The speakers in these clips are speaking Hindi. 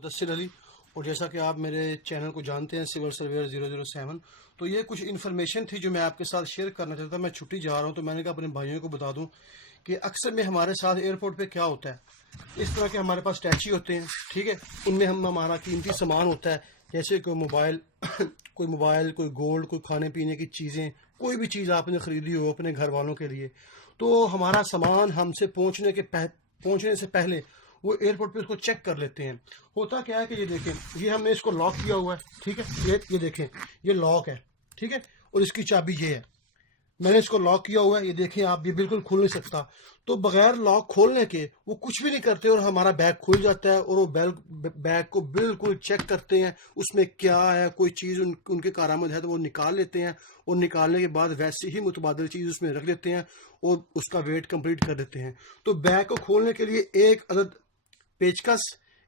मुदस्सिर अली। और जैसा कि आप मेरे चैनल को जानते हैं सिविल सर्वेयर 007, तो ये कुछ इन्फॉर्मेशन थी जो मैं आपके साथ शेयर करना चाहता था। मैं छुट्टी जा रहा हूँ तो मैंने कहा अपने भाइयों को बता दूं कि अक्सर में हमारे साथ एयरपोर्ट पे क्या होता है, इस तरह के हमारे पास टैक्सी होते हैं, ठीक है। उनमें हमारा कीमती सामान होता है, जैसे कोई मोबाइल कोई गोल्ड, कोई खाने पीने की चीज़ें, कोई भी चीज़ आपने ख़रीदी हो अपने घर वालों के लिए, तो हमारा सामान हमसे पहुँचने से पहले वो एयरपोर्ट पे उसको चेक कर लेते हैं। होता क्या है कि ये देखें, ये हमने इसको लॉक किया हुआ है, ठीक है। ये देखें, ये लॉक है, ठीक है, और इसकी चाबी ये है। मैंने इसको लॉक किया हुआ है, ये देखें आप, ये बिल्कुल खुल नहीं सकता। तो बगैर लॉक खोलने के वो कुछ भी नहीं करते और हमारा बैग खुल जाता है और वो बैग को बिल्कुल चेक करते हैं, उसमें क्या है, कोई चीज़ उनके कारामद है तो वो निकाल लेते हैं, और निकालने के बाद वैसे ही मुतबादिल चीज़ उसमें रख देते हैं और उसका वेट कंप्लीट कर देते हैं। तो बैग को खोलने के लिए एक अदद पेचकस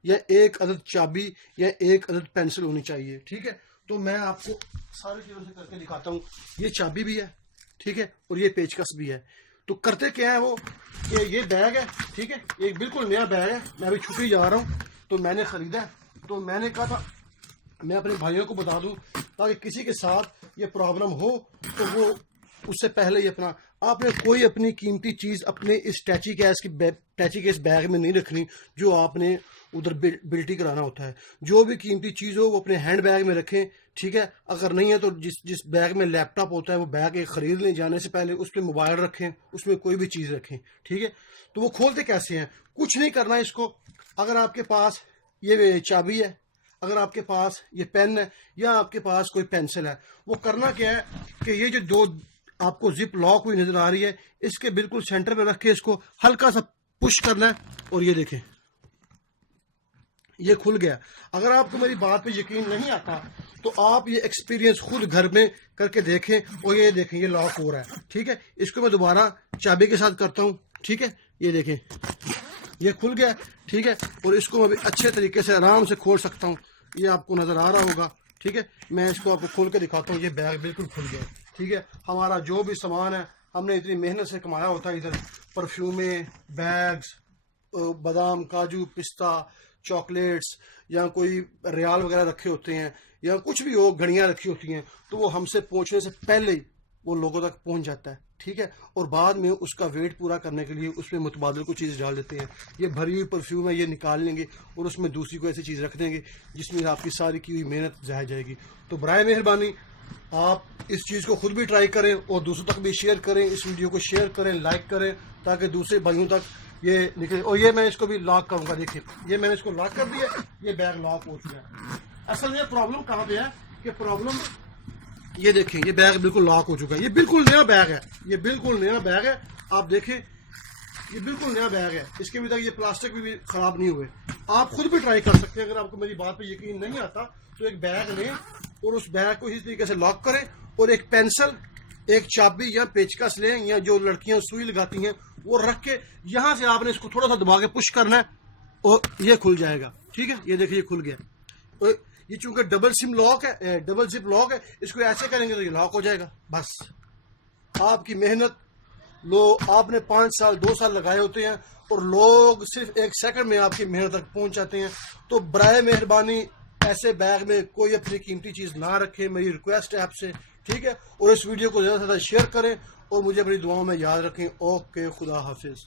या एक अदद चाबी या एक अदद पेंसिल होनी चाहिए, ठीक है। तो मैं आपको सारी चीज़ों से करके दिखाता हूँ। ये चाबी भी है, ठीक है, और ये पेचकस भी है। तो करते क्या है वो कि ये बैग है, ठीक है, एक बिल्कुल नया बैग है, मैं अभी छुट्टी जा रहा हूँ तो मैंने ख़रीदा है। तो मैंने कहा था मैं अपने भाइयों को बता दूं ताकि किसी के साथ ये प्रॉब्लम हो तो वो उससे पहले ही आपने कोई अपनी कीमती चीज़ अपने इस टैची के इस बैग में नहीं रखनी जो आपने उधर बिल्टी कराना होता है। जो भी कीमती चीज़ हो वो अपने हैंड बैग में रखें, ठीक है। अगर नहीं है तो जिस बैग में लैपटॉप होता है वो बैग एक ख़रीदने जाने से पहले उस पर मोबाइल रखें, उसमें कोई भी चीज़ रखें, ठीक है। तो वो खोलते कैसे हैं, कुछ नहीं करना है इसको। अगर आपके पास ये चाबी है, अगर आपके पास ये पेन है या आपके पास कोई पेंसिल है, वो करना क्या है कि ये जो दो आपको जिप लॉक हुई नजर आ रही है, इसके बिल्कुल सेंटर में रख के इसको हल्का सा पुश करना है और ये देखें ये खुल गया। अगर आपको मेरी बात पे यकीन नहीं आता तो आप ये एक्सपीरियंस खुद घर में करके देखें और ये देखें ये लॉक हो रहा है, ठीक है। इसको मैं दोबारा चाबी के साथ करता हूँ, ठीक है, ये देखें ये खुल गया, ठीक है। और इसको मैं भी अच्छे तरीके से आराम से खोल सकता हूँ, ये आपको नज़र आ रहा होगा, ठीक है। मैं इसको आपको खोल के दिखाता हूँ, ये बैग बिल्कुल खुल गया, ठीक है। हमारा जो भी सामान है हमने इतनी मेहनत से कमाया होता है, इधर परफ्यूमें, बैग्स, बादाम, काजू, पिस्ता, चॉकलेट्स या कोई रियाल वगैरह रखे होते हैं या कुछ भी हो, घड़ियाँ रखी होती हैं, तो वो हमसे पहुँचने से पहले ही वो लोगों तक पहुँच जाता है, ठीक है। और बाद में उसका वेट पूरा करने के लिए उसमें मुतबादिल को चीज़ डाल देते हैं। ये भरी हुई परफ्यूम है, ये निकाल लेंगे और उसमें दूसरी को ऐसी चीज़ रख देंगे जिसमें आपकी सारी की हुई मेहनत ज़ाया जाएगी। तो बराए मेहरबानी आप इस चीज़ को खुद भी ट्राई करें और दूसरों तक भी शेयर करें, इस वीडियो को शेयर करें, लाइक करें, ताकि दूसरे भाइयों तक ये निकले। और ये मैं इसको भी लॉक करूँगा, देखिए ये मैंने इसको लॉक कर दिया, ये बैग लॉक हो चुका है। असल में प्रॉब्लम कहाँ पे है कि प्रॉब्लम ये देखें, ये बैग बिल्कुल लॉक हो चुका है, ये बिल्कुल नया बैग है, ये बिल्कुल नया बैग है। आप देखें ये बिल्कुल नया बैग है, इसके भी तक ये प्लास्टिक भी ख़राब नहीं हुए। आप खुद भी ट्राई कर सकते हैं। अगर आपको मेरी बात पे यकीन नहीं आता तो एक बैग लें और उस बैग को इस तरीके से लॉक करें और एक पेंसिल, एक चाबी या पेचकस लें या जो लड़कियां सुई लगाती हैं वो रख के यहाँ से आपने इसको थोड़ा सा दबा के पुश करना है और ये खुल जाएगा, ठीक है। ये देखिए ये खुल गया। और ये चूंकि डबल जिप लॉक है, इसको ऐसे करेंगे तो ये लॉक हो जाएगा। बस आपकी मेहनत आपने 5 साल 2 साल लगाए होते हैं और लोग सिर्फ 1 सेकंड में आपकी मेहनत तक पहुंच जाते हैं। तो बराए मेहरबानी ऐसे बैग में कोई अपनी कीमती चीज़ ना रखे, मेरी रिक्वेस्ट है आपसे, ठीक है। और इस वीडियो को ज़्यादा से ज़्यादा शेयर करें और मुझे अपनी दुआओं में याद रखें। ओके, खुदा हाफिज़।